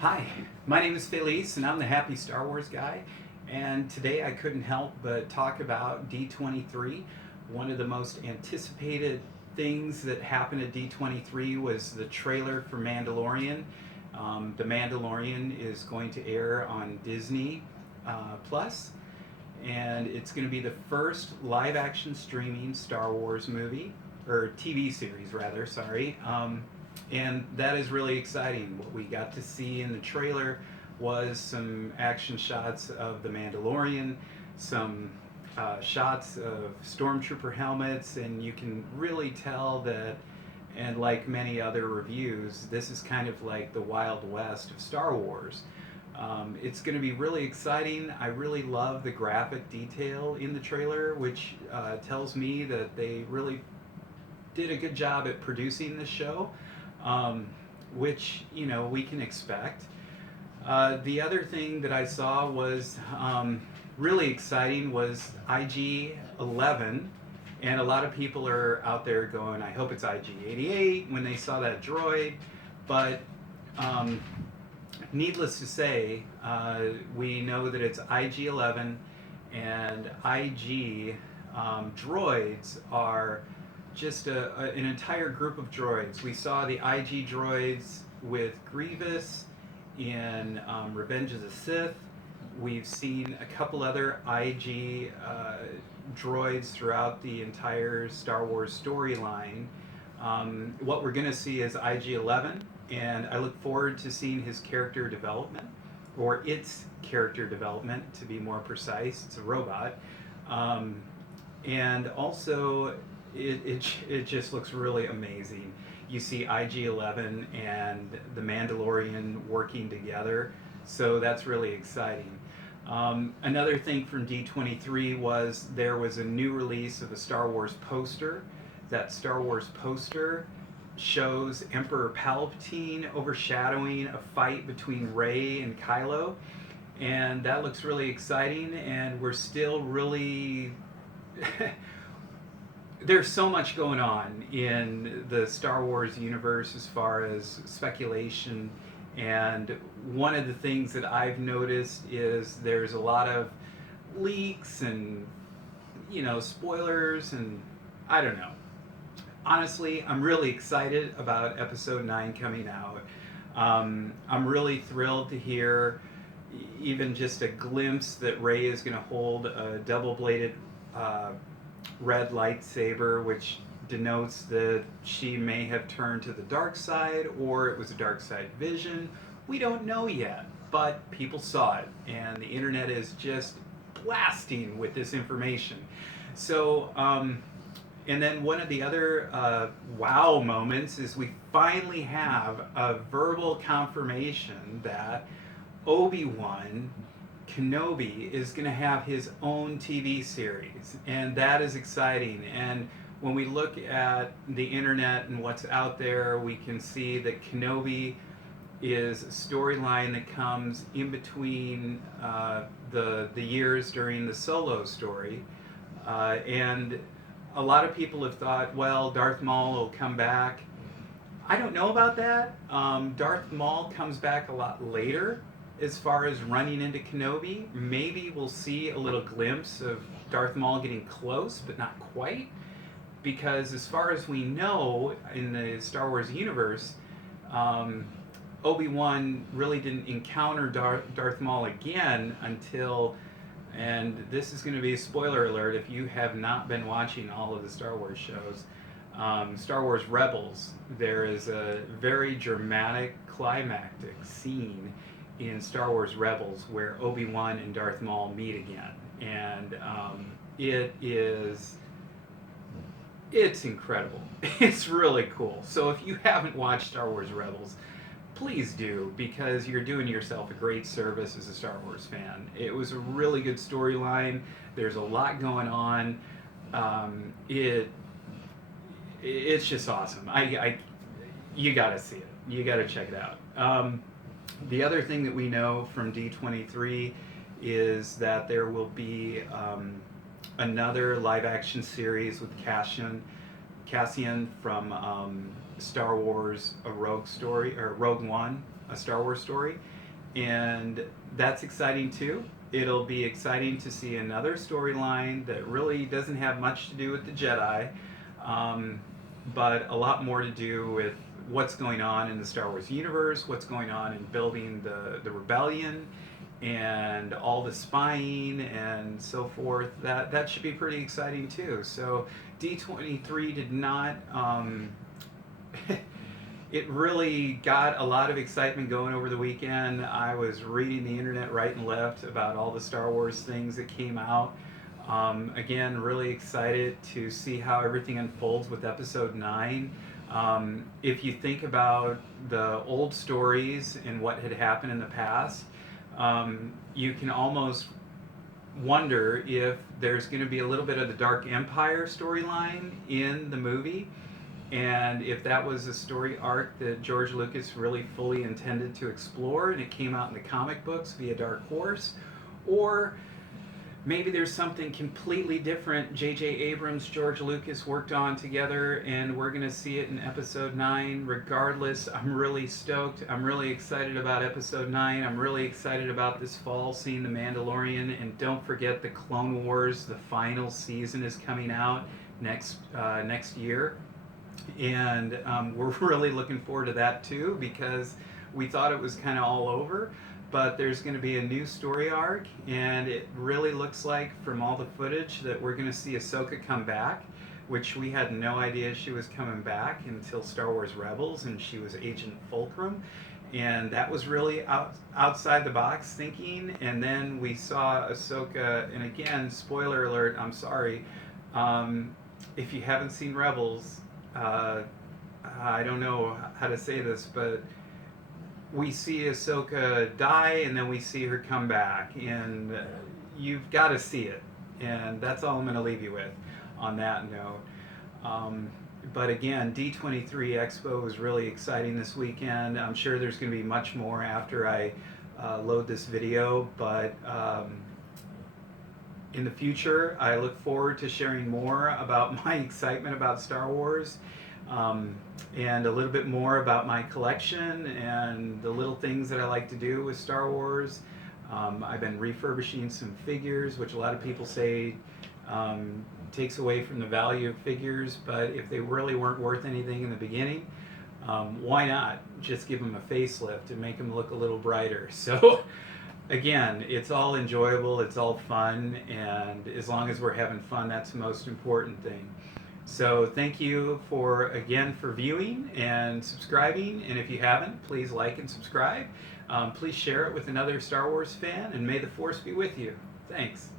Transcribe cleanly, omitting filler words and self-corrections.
Hi, my name is Felice and I'm the Happy Star Wars guy. And today I couldn't help but talk about D23. One of the most anticipated things that happened at D23 was the trailer for Mandalorian. The Mandalorian is going to air on Disney Plus, and it's going to be the first live action streaming Star Wars movie, or TV series rather, sorry. And that is really exciting. What we got to see in the trailer was some action shots of the Mandalorian, some shots of stormtrooper helmets, and you can really tell that, and like many other reviews, this is kind of like the Wild West of Star Wars. It's going to be really exciting. I really love the graphic detail in the trailer, which tells me that they really did a good job at producing the show, which we can expect. The other thing that I saw was really exciting was IG-11, and a lot of people are out there going, "I hope it's IG-88" when they saw that droid, but needless to say, we know that it's IG-11, and IG droids are just an entire group of droids. We saw the IG droids with Grievous in Revenge of the Sith. We've seen a couple other IG droids throughout the entire Star Wars storyline. What we're going to see is IG-11, and I look forward to seeing his character development, or its character development to be more precise. It's a robot. And also, it just looks really amazing. You see IG-11 and the Mandalorian working together, so that's really exciting. Another thing from D23 was there was a new release of a Star Wars poster. That Star Wars poster shows Emperor Palpatine overshadowing a fight between Rey and Kylo, and that looks really exciting, and we're still really there's so much going on in the Star Wars universe as far as speculation, and one of the things that I've noticed is there's a lot of leaks and spoilers, and I don't know. Honestly, I'm really excited about Episode 9 coming out. I'm really thrilled to hear even just a glimpse that Rey is going to hold a double-bladed red lightsaber, which denotes that she may have turned to the dark side, or it was a dark side vision. We don't know yet, but people saw it, and the internet is just blasting with this information. So, and then one of the other wow moments is we finally have a verbal confirmation that Obi-Wan Kenobi is going to have his own TV series, and that is exciting. And when we look at the internet and what's out there, we can see that Kenobi is a storyline that comes in between the years during the Solo story, and a lot of people have thought, well, Darth Maul will come back. I don't know about that. Darth Maul comes back a lot later as far as running into Kenobi. Maybe we'll see a little glimpse of Darth Maul getting close, but not quite. Because as far as we know in the Star Wars universe, Obi-Wan really didn't encounter Darth Maul again until, and this is going to be a spoiler alert if you have not been watching all of the Star Wars shows, Star Wars Rebels, there is a very dramatic climactic scene in Star Wars Rebels where Obi-Wan and Darth Maul meet again, and it's incredible. It's really cool. So if you haven't watched Star Wars Rebels, please do, because you're doing yourself a great service as a Star Wars fan. It was a really good storyline. There's a lot going on. It's just awesome. You gotta see it. You gotta check it out. The other thing that we know from D23 is that there will be another live-action series with Cassian from Star Wars: A Rogue Story, or Rogue One. a Star Wars story, and that's exciting too. It'll be exciting to see another storyline that really doesn't have much to do with the Jedi, um, but a lot more to do with what's going on in the Star Wars universe, what's going on in building the rebellion, and all the spying and so forth. That should be pretty exciting too. So D23 did not. It really got a lot of excitement going over the weekend. I was reading the internet right and left about all the Star Wars things that came out. Again, really excited to see how everything unfolds with Episode 9. If you think about the old stories and what had happened in the past, you can almost wonder if there's going to be a little bit of the Dark Empire storyline in the movie, and if that was a story arc that George Lucas really fully intended to explore and it came out in the comic books via Dark Horse, or maybe there's something completely different J.J. Abrams, George Lucas worked on together, and we're going to see it in Episode 9. Regardless, I'm really stoked. I'm really excited about Episode 9. I'm really excited about this fall seeing The Mandalorian. And don't forget, the Clone Wars, the final season, is coming out next year. And we're really looking forward to that too, because we thought it was kind of all over. But there's going to be a new story arc, and it really looks like, from all the footage, that we're going to see Ahsoka come back, which we had no idea she was coming back until Star Wars Rebels, and she was Agent Fulcrum. And that was really outside the box thinking. And then we saw Ahsoka, and again, spoiler alert, I'm sorry. If you haven't seen Rebels, I don't know how to say this, but we see Ahsoka die, and then we see her come back, and you've got to see it. And that's all I'm going to leave you with on that note. But again, D23 Expo was really exciting this weekend. I'm sure there's going to be much more after I load this video, but in the future, I look forward to sharing more about my excitement about Star Wars, and a little bit more about my collection and the little things that I like to do with Star Wars. I've been refurbishing some figures, which a lot of people say takes away from the value of figures, but if they really weren't worth anything in the beginning, why not just give them a facelift and make them look a little brighter? So again, it's all enjoyable, it's all fun, and as long as we're having fun, that's the most important thing. So thank you for viewing and subscribing, and if you haven't, please like and subscribe. Please share it with another Star Wars fan, and may the Force be with you. Thanks.